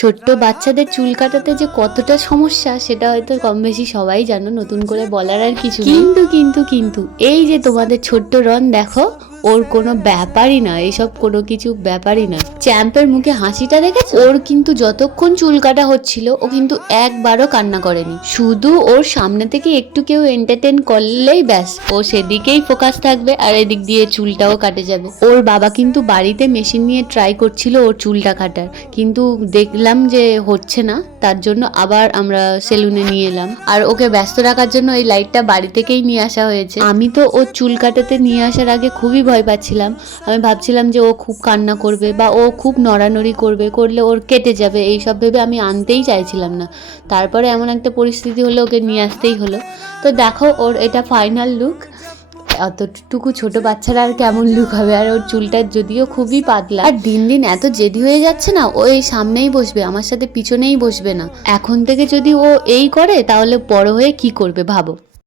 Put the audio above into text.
ছোট্ট বাচ্চাদের চুল কাটাতে যে কতটা সমস্যা সেটা হয়তো কম বেশি সবাই জানো, নতুন করে বলার আর কিছু নেই। কিন্তু এই যে তোমাদের ছোট্ট রন দেখো, ওর কোনো ব্যাপারই না, এইসব কোনো কিছু ব্যাপারই না। চ্যাম্পের মুখে হাসিটা দেখেছো? ওর কিন্তু যতক্ষণ চুল কাটা হচ্ছিল ও কিন্তু একবারও কান্না করেনি। শুধু ওর সামনে থেকে একটু কেউ এন্টারটেন করলেই ব্যাস ও সেদিকেই ফোকাস থাকবে আর এদিক দিয়ে চুলটাও কাটে যাবে। ওর বাবা কিন্তু বাড়িতে মেশিন নিয়ে ট্রাই করছিল ওর চুলটা কাটার, কিন্তু দেখলাম যে হচ্ছে না, তার জন্য আবার আমরা সেলুনে নিয়ে এলাম। আর ওকে ব্যস্ত রাখার জন্য এই লাইটটা বাড়ি থেকেই নিয়ে আসা হয়েছে। আমি তো ওর চুল কাটাতে নিয়ে আসার আগে খুবই ভয় পাচ্ছিলাম। আমি ভাবছিলাম যে ও খুব কান্না করবে বা ও খুব নড়ানড়ি করলে ওর কেটে যাবে, এইসব ভেবে আমি আনতেই চাইছিলাম না। তারপরে এমন একটা পরিস্থিতি হলো, ওকে নিয়ে আসতেই হলো। তো দেখো ওর এটা ফাইনাল লুক। অতটুকু ছোট বাচ্চারা আর কেমন লুক হবে। আর ওর চুলটা যদিও খুবই পাতলা, আর দিন দিন এত জেদি হয়ে যাচ্ছে না, ও এই সামনেই বসবে, আমার সাথে পিছনেই বসবে না। এখন থেকে যদি ও এই করে তাহলে বড় হয়ে কি করবে ভাবো।